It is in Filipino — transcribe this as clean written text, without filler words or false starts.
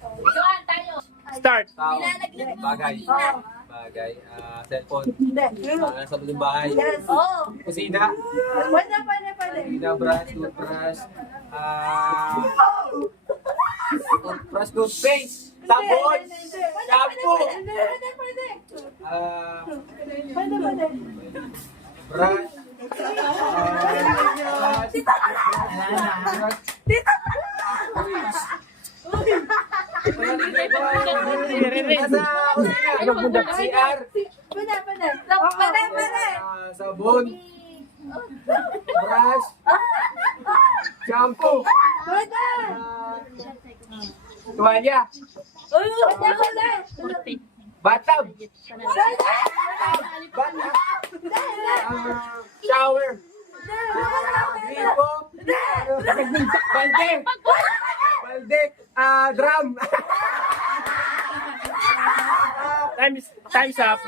Doon tayo. Start. Tao. Nilalaglag mo. Bagay. Bagay. Cellphone. Sa buong bahay. Yes. Oo. Kusina. Pwede. Kusina, brush, toothbrush. Toothbrush, toothpaste. Sabon. Shampoo. Pwede. Brush. CR. Pwede. Sabon. Brush. Shampoo. Pwede. Tuwalya. Bathtub. Bathtub. Shower. Gripo. Balde. Balde. Drum. Time's up.